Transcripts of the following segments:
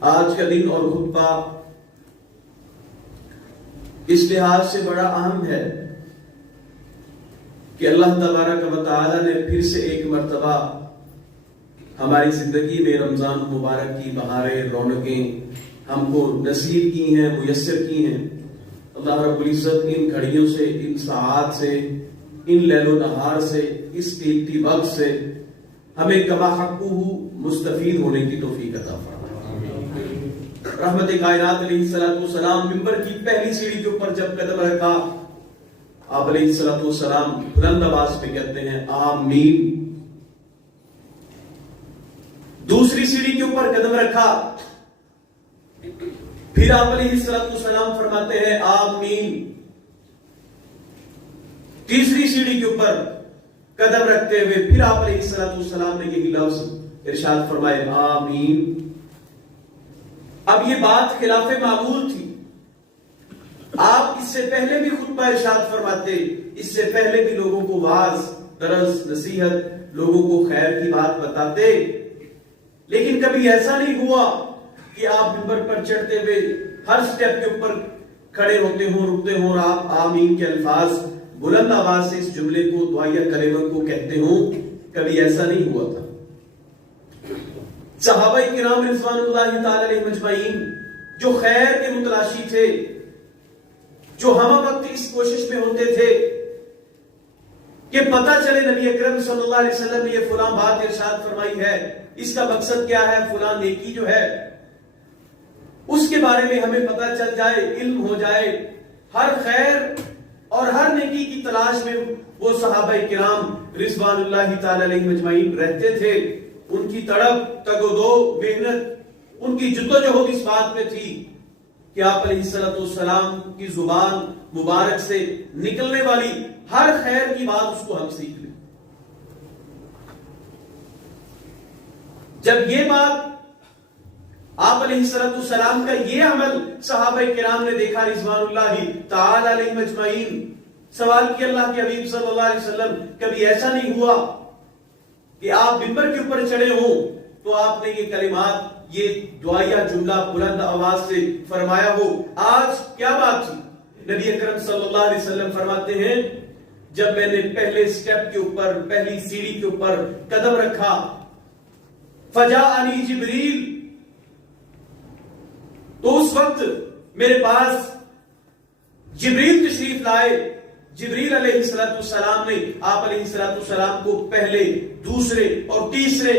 آج کا دن اور خطبہ اس لحاظ سے بڑا اہم ہے کہ اللہ تبارک و تعالی نے پھر سے ایک مرتبہ ہماری زندگی میں رمضان مبارک کی بہاریں رونقیں ہم کو نصیب کی ہیں، میسر کی ہیں۔ اللہ رب العزت ان گھڑیوں سے، ان ساعات سے، ان لیل و نہار سے، اس قیمتی وقت سے ہمیں کما حقہ مستفید ہونے کی توفیق عطا فرمائے۔ رحمت کائنات علیہ السلام منبر کی پہلی سیڑھی کے اوپر جب قدم رکھا، آپ علیہ السلام بلند آواز پہ کہتے ہیں آمین۔ دوسری سیڑھی کے اوپر قدم رکھا، پھر آپ علیہ السلام فرماتے ہیں آمین۔ تیسری سیڑھی کے اوپر قدم رکھتے ہوئے پھر آپ علیہ السلام نے یہی لفظ ارشاد فرمائے آمین۔ اب یہ بات خلاف معمول تھی، آپ اس سے پہلے بھی خطبہ ارشاد فرماتے، اس سے پہلے بھی لوگوں کو واعظ، درس، نصیحت، لوگوں کو خیر کی بات بتاتے، لیکن کبھی ایسا نہیں ہوا کہ آپ منبر پر چڑھتے ہوئے ہر سٹیپ کے اوپر کھڑے ہوتے ہوں، رکتے ہوں اور آپ آمین کے الفاظ بلند آواز سے اس جملے کو، دعائیہ کلمہ کو کہتے ہوں۔ کبھی ایسا نہیں ہوا تھا۔ صحابہ کرام رضوان اللہ تعالی علیہ مجمعین جو خیر کے متلاشی تھے، جو ہم وقت اس کوشش میں ہوتے تھے کہ پتہ چلے نبی اکرم صلی اللہ علیہ وسلم نے یہ فلاں بات ارشاد فرمائی ہے، اس کا مقصد کیا ہے، فلاں نیکی جو ہے اس کے بارے میں ہمیں پتہ چل جائے، علم ہو جائے۔ ہر خیر اور ہر نیکی کی تلاش میں وہ صحابہ کرام رضوان اللہ تعالی علیہ مجمعین رہتے تھے۔ ان کی تڑپ، تگ و دو، محنت، ان کی جدوجہد اس بات میں تھی کہ آپ علیہ السلام کی زبان مبارک سے نکلنے والی ہر خیر کی بات اس کو ہم سیکھ لیں۔ جب یہ بات آپ علیہ السلام کا یہ عمل صحابہ کرام نے دیکھا رضوان اللہ تعالی علیہ مجمعین، سوال کیا اللہ کے حبیب صلی اللہ علیہ وسلم کبھی ایسا نہیں ہوا کہ آپ منبر کے اوپر چڑھے ہوں تو آپ نے یہ کلمات، یہ دعائیہ جملہ بلند آواز سے فرمایا ہو؟ آج کیا بات تھی؟ نبی اکرم صلی اللہ علیہ وسلم فرماتے ہیں جب میں نے پہلے سٹیپ کے اوپر، پہلی سیڑھی کے اوپر قدم رکھا، فجاءنی جبریل، تو اس وقت میرے پاس جبریل تشریف لائے۔ جبریل علیہ السلام نے آپ علیہ السلام کو پہلے، دوسرے اور تیسرے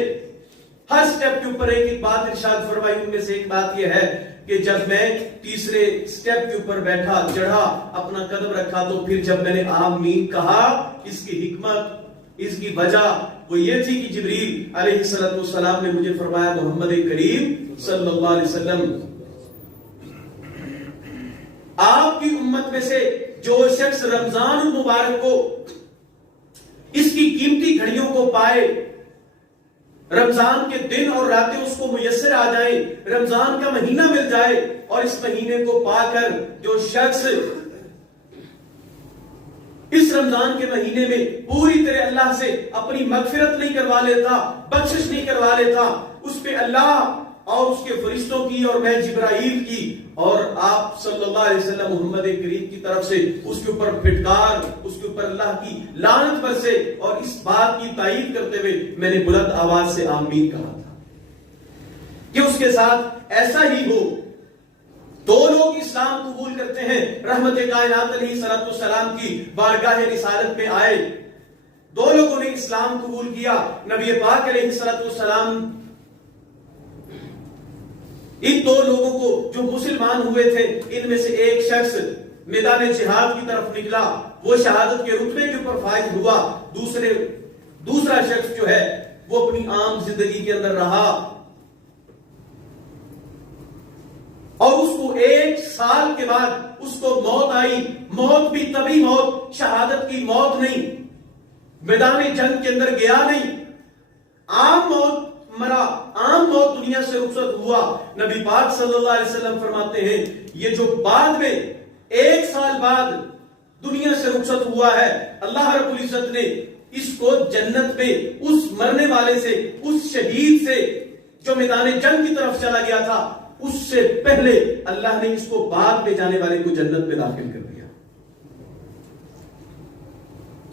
ہر سٹیپ کے اوپر ایک ایک بات ارشاد فرمائی۔ ان میں سے ایک بات یہ ہے کہ جب میں تیسرے سٹیپ کے اوپر بیٹھا، چڑھا، اپنا قدم رکھا، تو پھر جب میں نے آمین کہا، اس کی حکمت، اس کی وجہ وہ یہ تھی کہ جبریل علیہ السلام نے مجھے فرمایا محمد کریم صلی اللہ علیہ وسلم، آپ کی امت میں سے جو شخص رمضان مبارک کو، اس کی قیمتی گھڑیوں کو پائے، رمضان کے دن اور راتیں اس کو میسر آ جائیں، رمضان کا مہینہ مل جائے، اور اس مہینے کو پا کر جو شخص اس رمضان کے مہینے میں پوری طرح اللہ سے اپنی مغفرت نہیں کروا لیتا، بخشش نہیں کروا لیتا، اس پہ اللہ اور اس کے فرشتوں کی اور میں جبرائیل کی اور آپ صلی اللہ علیہ وسلم محمد کریم کی طرف سے اس کے اوپر پھٹکار، اس کے اوپر اللہ کی لعنت برسے، اور اس بات کی تائید کرتے ہوئے میں نے بلند آواز سے آمین کہا تھا کہ اس کے ساتھ ایسا ہی ہو۔ دو لوگ اسلام قبول کرتے ہیں، رحمت کائنات علیہ السلام کی بارگاہ رسالت میں آئے، دو لوگوں نے اسلام قبول کیا۔ نبی پاک علیہ السلام ان دو لوگوں کو جو مسلمان ہوئے تھے، ان میں سے ایک شخص میدان جہاد کی طرف نکلا، وہ شہادت کے رتبے کے اوپر فائز ہوا، دوسرا شخص جو ہے وہ اپنی عام زندگی کے اندر رہا، اور اس کو 1 سال کے بعد اس کو موت آئی۔ موت بھی طبی موت، شہادت کی موت نہیں، میدان جنگ کے اندر گیا نہیں، عام موت مرا، عام موت دنیا سے رخصت ہوا۔ نبی پاک صلی اللہ علیہ وسلم فرماتے ہیں یہ جو بعد میں 1 سال بعد دنیا سے رخصت ہوا ہے، اللہ رب العزت نے اس کو جنت میں اس مرنے والے سے، اس شہید سے جو میدان جنگ کی طرف چلا گیا تھا، اس سے پہلے اللہ نے اس کو بعد میں جانے والے کو جنت میں داخل کر دیا۔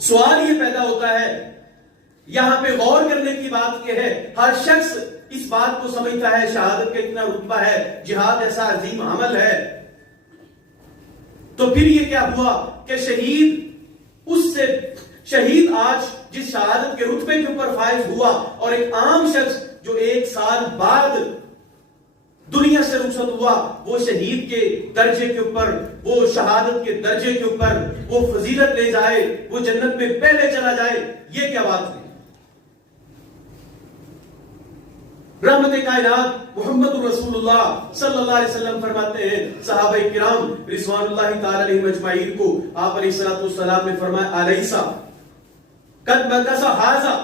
سوال یہ پیدا ہوتا ہے، یہاں پہ غور کرنے کی بات یہ ہے، ہر شخص اس بات کو سمجھتا ہے شہادت کا اتنا رتبہ ہے، جہاد ایسا عظیم عمل ہے، تو پھر یہ کیا ہوا کہ شہید آج جس شہادت کے رتبے کے اوپر فائز ہوا، اور ایک عام شخص جو 1 سال بعد دنیا سے رخصت ہوا، وہ شہید کے درجے کے اوپر، وہ شہادت کے درجے کے اوپر وہ فضیلت لے جائے، وہ جنت میں پہلے چلا جائے، یہ کیا بات ہے؟ رحمت کائنات محمد رسول اللہ صلی اللہ علیہ وسلم فرماتے ہیں، صحابہ کرام رضوان اللہ تعالی علیہم اجمعین کو آپ علیہ الصلوۃ والسلام نے فرمایا، الیسا قد مکث ھذا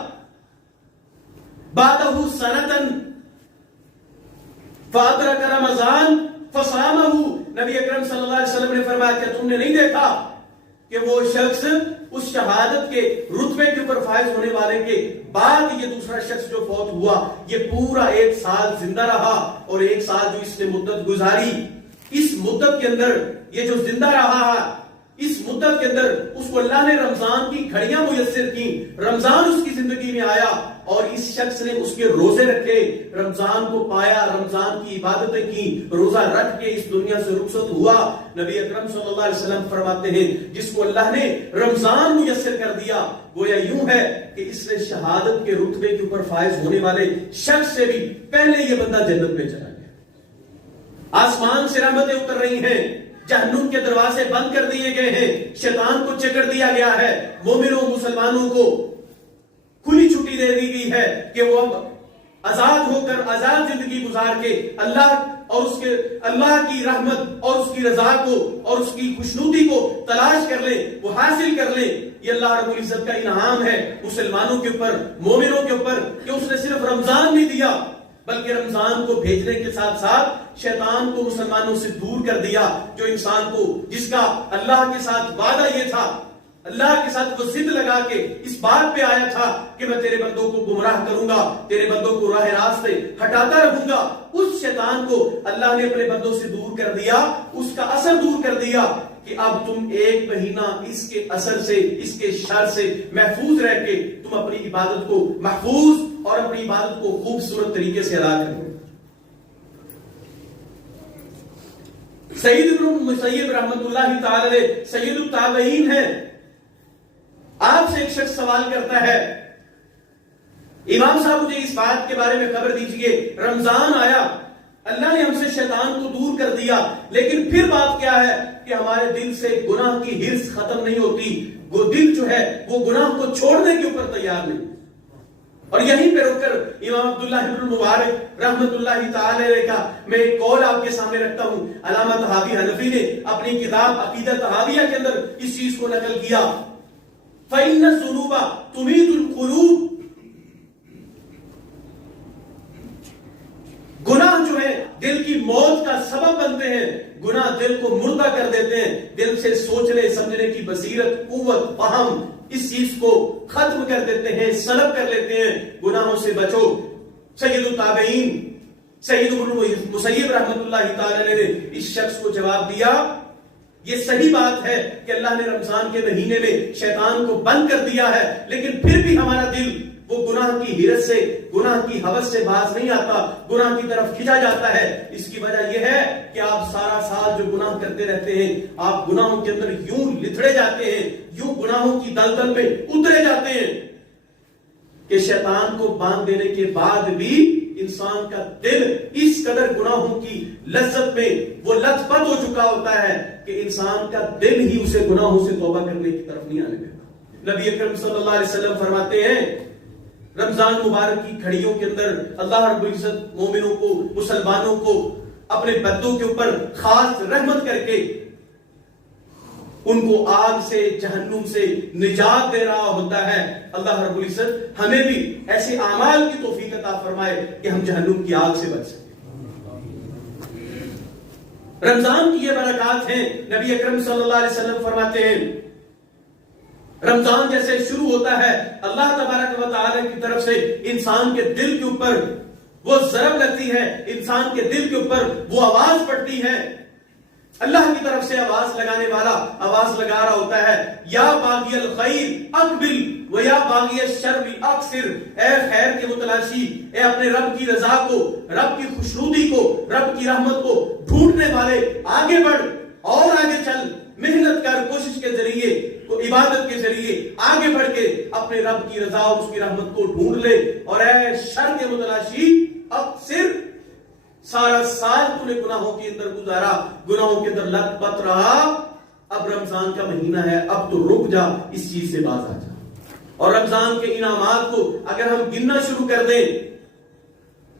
بعدہ سنۃ فادرک رمضان فصامہ۔ نبی اکرم صلی اللہ علیہ وسلم نے فرمایا، کیا تم نے نہیں دیکھا کہ وہ شخص اس شہادت کے رتبے کے اوپر فائز ہونے والے کے بعد یہ دوسرا شخص جو فوت ہوا، یہ پورا 1 سال زندہ رہا، اور 1 سال جو اس نے مدت گزاری، اس مدت کے اندر یہ جو زندہ رہا ہے، اس مدت کے اندر اس کو اللہ نے رمضان کی گھڑیاں میسر کی، رمضان اس کی زندگی میں آیا، اور اس شخص نے اس کے روزے رکھے، رمضان کو پایا، رمضان کی عبادتیں کی، روزہ رکھ کے اس دنیا سے رخصت ہوا۔ نبی اکرم صلی اللہ علیہ وسلم فرماتے ہیں، جس کو اللہ نے رمضان میسر کر دیا، گویا یوں ہے کہ اس نے شہادت کے رتبے کے اوپر فائز ہونے والے شخص سے بھی پہلے یہ بندہ جنت میں چلا گیا۔ آسمان سے رحمتیں اتر رہی ہیں، جہنم کے دروازے بند کر دیے گئے ہیں، شیطان کو چکر دیا گیا ہے، مومنوں مسلمانوں کو کھلی چھٹی دے دی گئی ہے کہ وہ اب آزاد ہو کر آزاد زندگی گزار کے اللہ کی رحمت اور اس کی رضا کو اور اس کی خوشنودی کو تلاش کر لیں، وہ حاصل کر لیں۔ یہ اللہ رب العزت کا انعام ہے مسلمانوں کے اوپر، مومنوں کے اوپر، کہ اس نے صرف رمضان نہیں دیا بلکہ رمضان کو بھیجنے کے ساتھ ساتھ شیطان کو مسلمانوں سے دور کر دیا، جو انسان کو، جس کا اللہ کے ساتھ وعدہ یہ تھا، اللہ کے ساتھ وہ ضد لگا کے اس بات پہ آیا تھا کہ میں تیرے بندوں کو گمراہ کروں گا، تیرے بندوں کو راہ راست سے ہٹاتا رہوں گا، اس شیطان کو اللہ نے اپنے بندوں سے دور کر دیا، اس کا اثر دور کر دیا، کہ اب تم 1 مہینہ اس کے اثر سے، اس کے شر سے محفوظ رہ کے تم اپنی عبادت کو محفوظ اور اپنی عبادت کو خوبصورت طریقے سے ادا کرو۔ سید ابن مسیب رحمت اللہ تعالی علیہ سید التابعین ہیں، آپ سے ایک شخص سوال کرتا ہے، امام صاحب مجھے اس بات کے بارے میں خبر دیجئے، رمضان آیا، اللہ نے ہم سے شیطان کو دور کر دیا، لیکن پھر بات کیا ہے کہ ہمارے دل سے گناہ کی ہرس ختم نہیں ہوتی، وہ دل جو ہے وہ گناہ کو چھوڑنے کے اوپر تیار نہیں۔ اور یہیں پہ رک کر امام عبداللہ ابن مبارک رحمت اللہ تعالی علیہ کا میں ایک قول آپ کے سامنے رکھتا ہوں۔ علامہ طحاوی حنفی نے اپنی کتاب عقیدہ طحاویہ کے اندر اس چیز کو نقل کیا، فَإِنَّ الذُّنُوبَ تُمِيتُ الْقُلُوبَ، گناہ جو ہے دل کی موت کا سبب بنتے ہیں، گناہ دل کو مردہ کر دیتے ہیں، دل سے سوچنے سمجھنے کی بصیرت، قوت، فہم، اس چیز کو ختم کر دیتے ہیں، سلب کر لیتے ہیں۔ گناہوں سے بچو۔ سید التابعین سید ابن مسیب رحمت اللہ تعالی نے اس شخص کو جواب دیا، یہ صحیح بات ہے کہ اللہ نے رمضان کے مہینے میں شیطان کو بند کر دیا ہے، لیکن پھر بھی ہمارا دل وہ گناہ کی ہرس سے، گناہ کی ہوس سے باز نہیں آتا، گناہ کی طرف کھینچا جاتا ہے۔ اس کی وجہ یہ ہے کہ آپ سارا سال جو گناہ کرتے رہتے ہیں، آپ گناہوں کے اندر یوں لتھڑے جاتے ہیں، یوں گناہوں کی دلدل میں اترے جاتے ہیں کہ شیطان کو باندھ دینے کے بعد بھی انسان کا دل اس قدر گناہوں کی لذت میں وہ لت پت ہو چکا ہوتا ہے کہ انسان کا دل ہی اسے گناہوں سے توبہ کرنے کی طرف نہیں آنے دیتا۔ نبی اکرم صلی اللہ علیہ وسلم فرماتے ہیں، رمضان مبارک کی گھڑیوں کے اندر اللہ رب العزت مومنوں کو، مسلمانوں کو اپنے بندوں کے اوپر خاص رحمت کر کے ان کو آگ سے، جہنم سے نجات دے رہا ہوتا ہے۔ اللہ رب العزت ہمیں بھی ایسے اعمال کی توفیق عطا فرمائے کہ ہم جہنم کی آگ سے بچ سکیں۔ رمضان کی یہ برکات ہیں، نبی اکرم صلی اللہ علیہ وسلم فرماتے ہیں، رمضان جیسے شروع ہوتا ہے، اللہ تبارک و تعالی کی طرف سے انسان کے دل کے اوپر وہ ضرب لگتی ہے انسان کے دل کے اوپر، وہ آواز پڑتی ہے، اللہ کی طرف سے آواز لگانے والا آواز لگا رہا ہوتا ہے، یا باغی الخیر اقبل و یا باغی الشر اقصر، اے خیر کے متلاشی، اے اپنے رب کی رضا کو، رب کی خوشنودی کو، رب کی رحمت کو ڈھونڈنے والے، آگے بڑھ اور آگے چل، محنت کر، کوشش کے ذریعے، عبادت کے ذریعے آگے بڑھ کے اپنے رب کی رضا اور اس کی رحمت کو ڈھونڈ لے، اور اے شر کے متلاشی اقصر، سارا سال تو نے گناہوں کے اندر گزارا، گناہوں کے اندر لت پت رہا، اب رمضان کا مہینہ ہے، اب تو رک جا، اس چیز سے باز آ جا۔ اور رمضان کے انعامات کو اگر ہم گننا شروع کر دیں،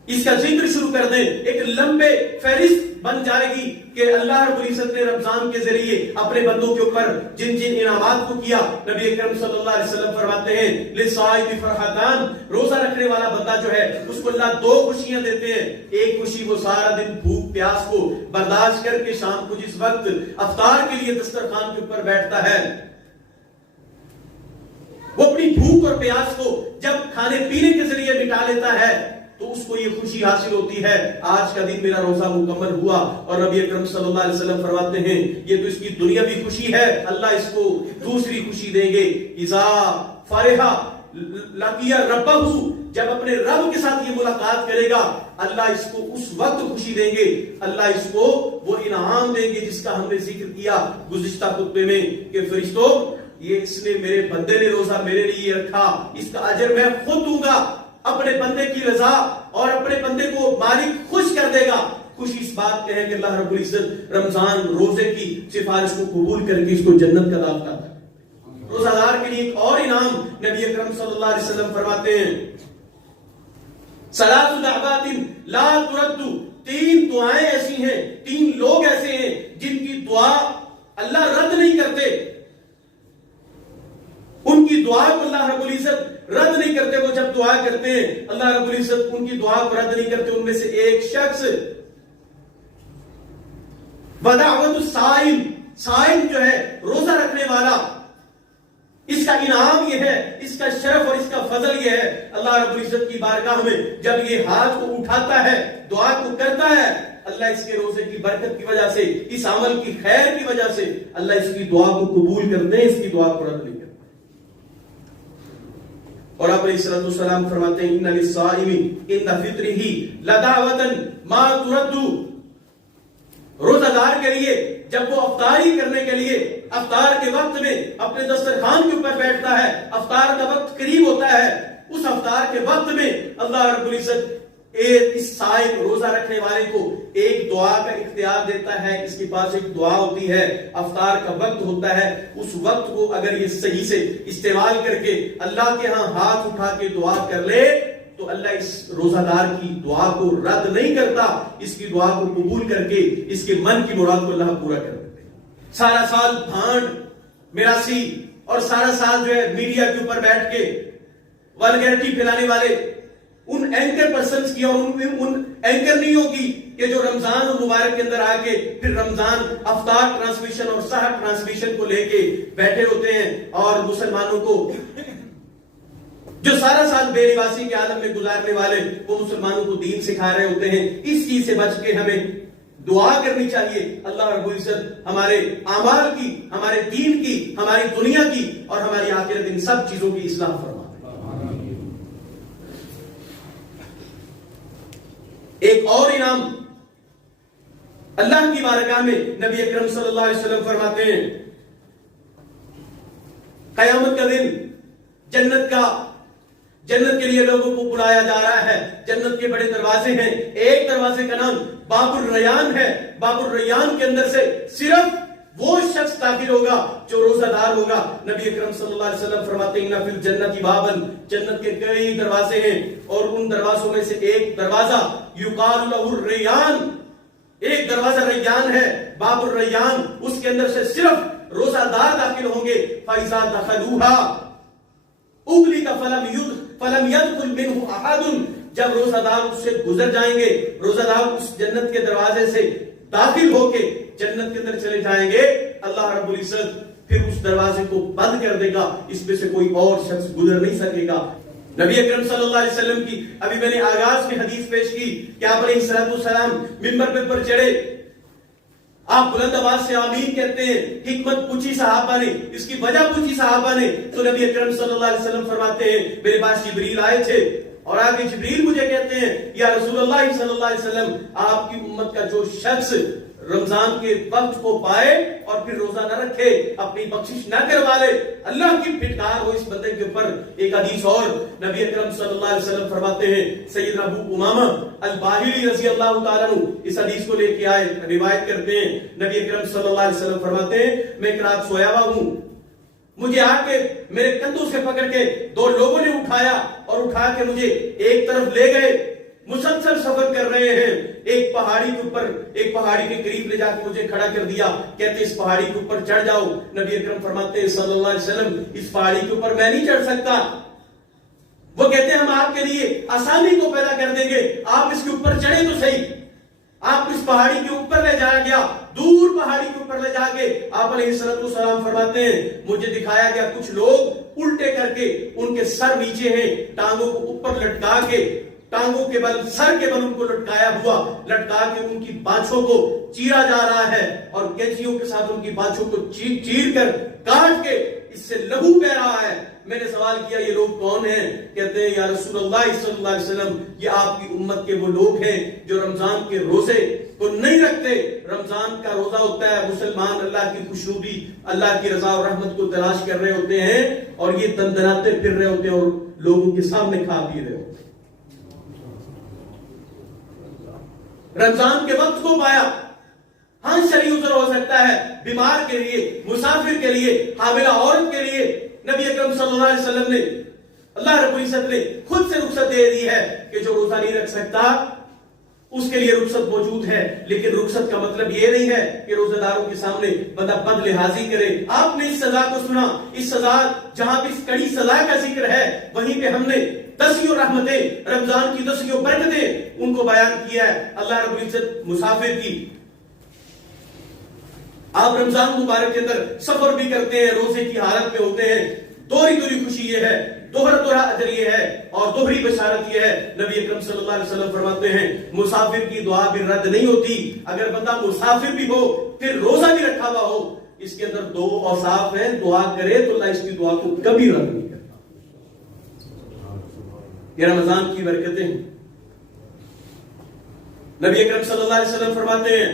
اس کا ذکر شروع کر دیں، ایک لمبے فہرست بن جائے گی کہ اللہ رب العزت نے رمضان کے ذریعے اپنے بندوں کے اوپر جن جن انعامات کو کیا۔ نبی اکرم صلی اللہ علیہ وسلم فرماتے ہیں لِلصَّائِمِ فَرْحَتَانِ، روزہ رکھنے والا بندہ جو ہے اس کو اللہ دو خوشیاں دیتے ہیں، ایک خوشی وہ سارا دن بھوک پیاس کو برداشت کر کے شام کو جس وقت افطار کے لیے دسترخوان کے اوپر بیٹھتا ہے، وہ اپنی بھوک اور پیاس کو جب کھانے پینے کے ذریعے مٹا لیتا ہے تو اس کو یہ خوشی حاصل ہوتی ہے، آج کا دن میرا روزہ مکمل ہوا۔ اور نبی اکرم صلی اللہ علیہ وسلم فرماتے ہیں یہ تو اس کی دنیاوی خوشی ہے، اللہ اس کو دوسری خوشی دیں گے، اذا فرحا لقی ربہ، جب اپنے رب کے ساتھ یہ ملاقات کرے گا اللہ اس کو اس وقت خوشی دیں گے، اللہ اس کو وہ انعام دیں گے جس کا ہم نے ذکر کیا گزشتہ خطبے میں کہ فرشتوں یہ اس نے میرے بندے نے روزہ میرے لیے رکھا، اس کا اجر میں خود دوں گا، اپنے بندے کی رضا اور اپنے بندے کو مالک خوش کر دے گا۔ خوشی اس بات پہ ہے کہ اللہ رب العزت رمضان روزے کی سفارش کو قبول کر کے اس کو جنت کا دعوت دیتا ہے۔ روزہ دار کے لیے ایک اور انعام نبی اکرم صلی اللہ علیہ وسلم فرماتے ہیں ثلاث دعوات لا ترد، تین دعائیں ایسی ہیں، تین لوگ ایسے ہیں جن کی دعا اللہ رد نہیں کرتے، ان کی دعا کو اللہ رب العزت رد نہیں کرتے، وہ جب دعا کرتے ہیں اللہ رب العزت ان کی دعا کو رد نہیں کرتے۔ ان میں سے ایک شخص ودعوت الصائم، صائم جو ہے روزہ رکھنے والا، اس کا انعام یہ ہے، اس کا شرف اور اس کا فضل یہ ہے، اللہ رب العزت کی بارگاہ میں جب یہ ہاتھ کو اٹھاتا ہے دعا کو کرتا ہے، اللہ اس کے روزے کی برکت کی وجہ سے، اس عمل کی خیر کی وجہ سے اللہ اس کی دعا کو قبول کرتے ہیں، اس کی دعا کو رد نہیں کرتے۔ اور آپ علیہ السلام فرماتے ہیں ان للصائم عند فطرہ لدعوۃ ما ترد، روزہ دار کے لیے جب وہ افطاری کرنے کے لیے افطار کے وقت میں اپنے دسترخوان کے اوپر بیٹھتا ہے، افطار کا وقت قریب ہوتا ہے، اس افطار کے وقت میں اللہ رب العزت اس صائم روزہ رکھنے والے کو ایک دعا کا اختیار دیتا ہے، اس کے پاس ایک دعا ہوتی ہے، افطار کا وقت ہوتا ہے، اس وقت کو اگر یہ صحیح سے استعمال کر کے اللہ کے ہاں ہاتھ اٹھا کے دعا کر لے تو اللہ اس روزہ دار کی دعا کو رد نہیں کرتا، اس کی دعا کو قبول کر کے اس کے من کی مراد کو اللہ پورا کر دیتے ہیں۔ سارا سال بھانڈ میراثی اور سارا سال جو ہے میڈیا کے اوپر بیٹھ کے والگیرٹی پھیلانے والے ان اینکر پرسنز کی اور ان اینکرنیوں کی کہ جو رمضان مبارک کے اندر آ کے پھر رمضان افطار ٹرانسمیشن اور سحر ٹرانسمیشن کو لے کے بیٹھے ہوتے ہیں اور مسلمانوں کو جو سارا سال بے لباسی کے عالم میں گزارنے والے وہ مسلمانوں کو دین سکھا رہے ہوتے ہیں۔ اس چیز سے بچ کے ہمیں دعا کرنی چاہیے اللہ رب العزت ہمارے اعمال کی، ہمارے دین کی، ہماری دنیا کی اور ہماری آخرت ان سب چیزوں کی اصلاح فرمائے۔ ایک اور انعام اللہ کی بارگاہ میں نبی اکرم صلی اللہ علیہ وسلم فرماتے ہیں قیامت کا دن جنت کے لیے لوگوں کو بلایا جا رہا ہے، جنت کے بڑے دروازے ہیں، ایک دروازے کا نام باب الریان ہے، باب الریان کے اندر سے صرف وہ شخص داخل ہوگا جو روزہ دار ہوگا۔ نبی اکرم صلی اللہ علیہ وسلم فرماتے ہیں ان فی الجنت بابا، جنت کے کئی دروازے ہیں اور ان دروازوں میں سے ایک دروازہ یقال لہ الریان، ایک دروازہ ریان ہے، باب الریان، اس کے اندر سے صرف روزہ دار داخل ہوں گے۔ فَإِذَا دَخَلُوهَا اُغْلِقَ فَلَمْ يَدْخُلْ مِنْهُ أَحَدٌ، جب روزہ دار اس سے گزر جائیں گے، روزہ دار اس جنت کے دروازے سے داخل ہو کے جنت کے اندر چلے جائیں گے، اللہ رب العزت پھر اس دروازے کو بند کر دے گا، اس میں سے کوئی اور شخص گزر نہیں سکے گا۔ نبی اکرم صلی اللہ علیہ وسلم کی ابھی میں نے آغاز میں حدیث پیش کی کہ آپ علیہ السلام ممبر پر چڑھے، آپ بلند آواز سے آمین کہتے ہیں، حکمت پوچھی صحابہ نے، اس کی وجہ پوچھی صحابہ نے، تو نبی اکرم صلی اللہ علیہ وسلم فرماتے ہیں میرے پاس جبریل آئے تھے اور آگے جبریل مجھے کہتے ہیں یا رسول اللہ صلی اللہ علیہ وسلم آپ کی امت کا جو شخص رمضان کے وقت کو پائے اور پھر روزہ نہ رکھے، اپنی بخشش نہ کروا لے، اللہ کی پھٹکار ہو اس بندے کے اوپر۔ ایک حدیث اور نبی اکرم صلی اللہ علیہ وسلم فرماتے ہیں، سیدنا ابو امامہ الباہلی رضی اللہ تعالیٰ عنہ اس حدیث کو لے کے آئے، روایت کرتے ہیں نبی اکرم صلی اللہ علیہ وسلم فرماتے ہیں میں ایک رات سویا ہوا ہوں، مجھے آ کے میرے کندھوں سے پکڑ کے دو لوگوں نے اٹھایا اور اٹھا کے مجھے ایک طرف لے گئے، مسلسل سفر کر رہے ہیں، ایک پہاڑی کے اوپر، ایک پہاڑی کے قریب لے جا کے مجھے کھڑا کر دیا، کہتے اس پہاڑی کے اوپر چڑھ جاؤ۔ نبی اکرم فرماتے ہیں صلی اللہ علیہ وسلم اس پہاڑی کے اوپر میں نہیں چڑھ سکتا، وہ کہتے ہیں ہم آپ کے لیے آسانی کو پیدا کر دیں گے، آپ اس کے اوپر چڑھے تو صحیح۔ آپ اس پہاڑی کے اوپر لے جایا گیا، دور پہاڑی کے اوپر لے جا کے آپ علیہ السلام فرماتے ہیں مجھے دکھایا گیا کچھ لوگ الٹے کر کے، ان کے سر نیچے ہیں، ٹانگوں کو اوپر لٹکا کے، ٹانگوں کے بل، سر کے بل ان کو لٹکایا ہوا، لٹکا کے ان کی بانچھوں کو چیرا جا رہا ہے اور کینچیوں کے ساتھ ان کی بانچھوں کو چیر کر کاٹ کے اس سے لہو بہ رہا ہے۔ میں نے سوال کیا یہ لوگ کون ہیں؟ کہتے ہیں یا رسول اللہ صلی اللہ علیہ وسلم یہ آپ کی امت کے وہ لوگ ہیں جو رمضان کے روزے کو نہیں رکھتے۔ رمضان کا روزہ ہوتا ہے مسلمان اللہ کی خوشنودی، اللہ کی رضا اور رحمت کو تلاش کر رہے ہوتے ہیں اور یہ دندناتے پھر رہے ہوتے ہیں اور لوگوں کے سامنے کھا پی رہے ہوتے ہیں۔ رمضان کے وقت کو پایا، ہاں شرعی عذر ہو سکتا ہے، بیمار کے لیے، مسافر کے لیے، حاملہ عورت کے لیے نبی اکرم صلی اللہ علیہ وسلم نے، اللہ رب العزت نے خود سے رخصت دے دی ہے کہ جو روزہ نہیں رکھ سکتا اس کے لیے رخصت موجود ہے، لیکن رخصت کا مطلب یہ نہیں ہے کہ روزہ داروں کے سامنے بندہ بد لحاظی کرے۔ آپ نے اس سزا کو سنا، اس سزا جہاں بھی اس کڑی سزا کا ذکر ہے وہیں پہ ہم نے دسیوں رحمتیں، رمضان کی دسیوں برکتیں ان کو بیان کیا ہے۔ اللہ رب العزت مسافر کی، آپ رمضان مبارک کے اندر سفر بھی کرتے ہیں، روزے کی حالت میں ہوتے ہیں، دوہری خوشی یہ ہے، دوہرا اجر یہ ہے اور دوہری بشارت یہ ہے۔ نبی اکرم صلی اللہ علیہ وسلم فرماتے ہیں مسافر کی دعا بھی رد نہیں ہوتی۔ اگر بندہ مسافر بھی ہو پھر روزہ بھی رکھا ہوا ہو، اس کے اندر دو اوصاف ہیں، دعا کرے تو اللہ اس کی دعا کو کبھی رد نہیں کرتا۔ یہ رمضان کی برکتیں ہیں۔ نبی اکرم صلی اللہ علیہ وسلم فرماتے ہیں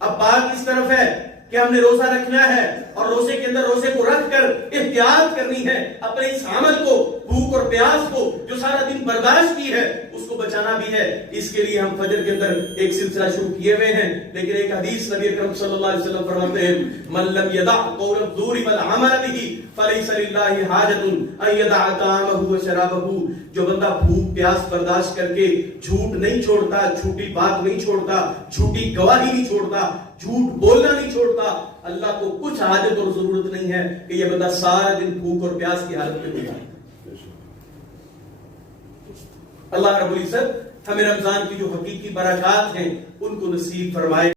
اب بات اس طرف ہے کہ ہم نے روزہ رکھنا ہے اور روزے کے اندر روزے کو رکھ کر احتیاط کرنی ہے، اپنے اس عمل کو، بھوک اور پیاس کو جو سارا دن برداشت کی ہے اس کو بچانا بھی ہے۔ اس کے لیے ہم فجر کے اندر ایک سلسلہ شروع کیے ہوئے ہیں، لیکن ایک حدیث نبی اکرم صلی اللہ علیہ وسلم فرماتے ہیں من لم يدع قول الزور والعمل به فليس لله حاجة ان يدع طعامه وشرابه۔ جو بندہ بھوک پیاس برداشت کر کے جھوٹ نہیں چھوڑتا، جھوٹی بات نہیں چھوڑتا، جھوٹی گواہی نہیں چھوڑتا، جھوٹ بولنا نہیں چھوڑتا، اللہ کو کچھ حاجت اور ضرورت نہیں ہے کہ یہ بندہ سارا دن بھوک اور پیاس کی حالت میں گزارے۔ اللہ رب العزت ہمیں رمضان کی جو حقیقی برکات ہیں ان کو نصیب فرمائے۔